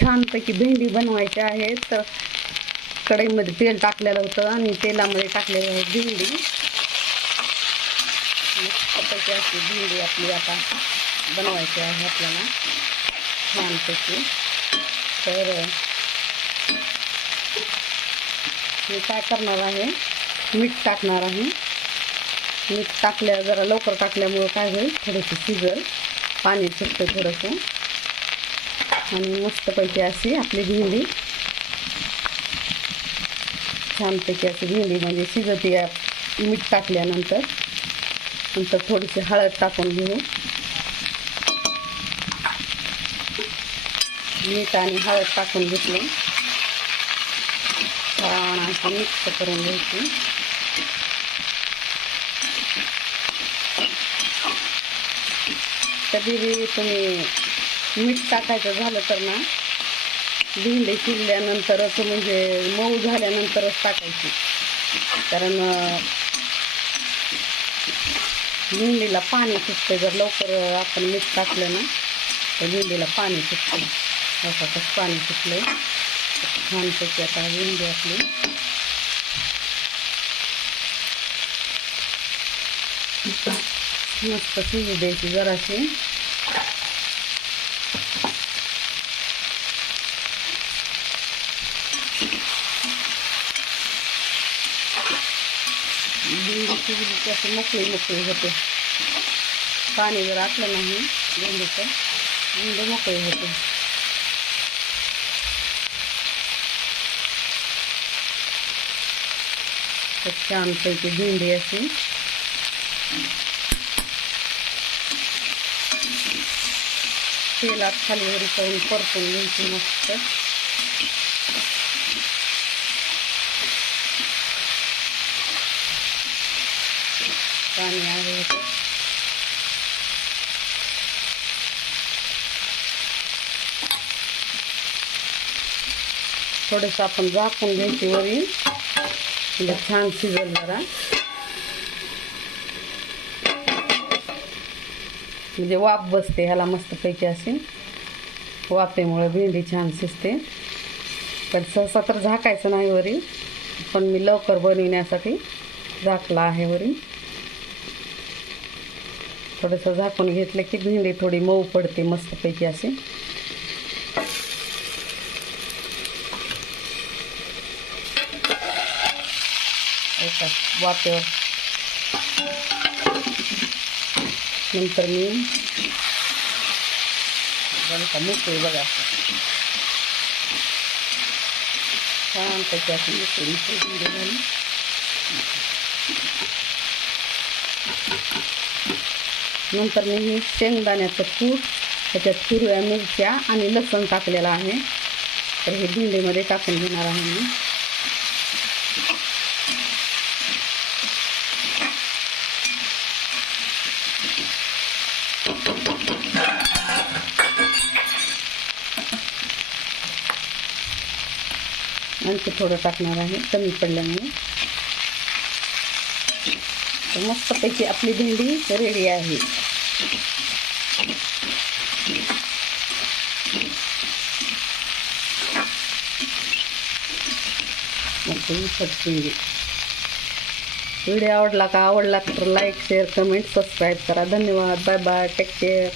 छानपैकी भेंडी बनवायची आहे. तर कढईमध्ये तेल टाकलेलं होतं आणि तेलामध्ये टाकलेलं आहे भेंडी. मस्तपैकी अशी भेंडी आपली आता बनवायची आहे आपल्याला. छानपैकी तर मी काय करणार आहे? मीठ टाकणार आहे. मीठ टाकल्या जरा लवकर टाकल्यामुळं काय होईल? थोडंसं शिजल. पाणी सुटतं थोडंसं. आणि मस्तपैकी अशी भेंडी छानपैकी अशी भेंडी म्हणजे शिजती मीठ टाकल्यानंतर नंतर थोडीशी हळद टाकून घेऊ मीठ आणि हळद टाकून घेतली छान असं मिक्स करून मीठ टाकायचं झालं तर ना भेंडी शिजल्यानंतरच म्हणजे मऊ झाल्यानंतरच टाकायची. कारण भेंडीला पाणी सुटते जर लवकर आपण मीठ टाकलं ना तर भेंडीला पाणी सुटते असं पाणी सुटलं छानपैकी आता भेंडी आपली मस्त शिजू द्यायची जराशी. भेंडी शिजली की असं मोकळी मोकळी होते पाणी जर आटलं नाही भेंडीचं भेंडी मोकळी होते छानपैकी भेंडी अशी तेलात खाली वरी करून परतून घ्यायची मस्त पाणी आहे ह्याच्यात. थोडंसं आपण झाकून घ्यायची वरी. म्हणजे छान शिजल जरा. म्हणजे वाफ बसते ह्याला मस्तपैकी असेल वाफेमुळे भेंडी छान शिजते. तर सहसा तर झाकायचं नाही वरी. पण मी लवकर बनविण्यासाठी झाकला आहे वरी. थोडंसं झाकून घेतलं की भेंडी थोडी मऊ पडते मस्तपैकी अशी. एका नंतर मी बघा बघा. छान पैकी अशी मोकळी मोकळी झाली. नंतर मी हे शेंगदाण्याचं कूट त्याच्यात हिरव्या मिरच्या आणि लसूण टाकलेलं आहे. तर हे भेंडीमध्ये टाकून घेणार आहे मी. आणखी थोडं टाकणार आहे. कमी पडल्यामुळे तर मस्तपैकी आपली भेंडी रेडी आहे. भेंडी. व्हिडिओ आवडला का आवडला तर लाईक शेअर कमेंट सबस्क्राईब करा. धन्यवाद. Bye bye take care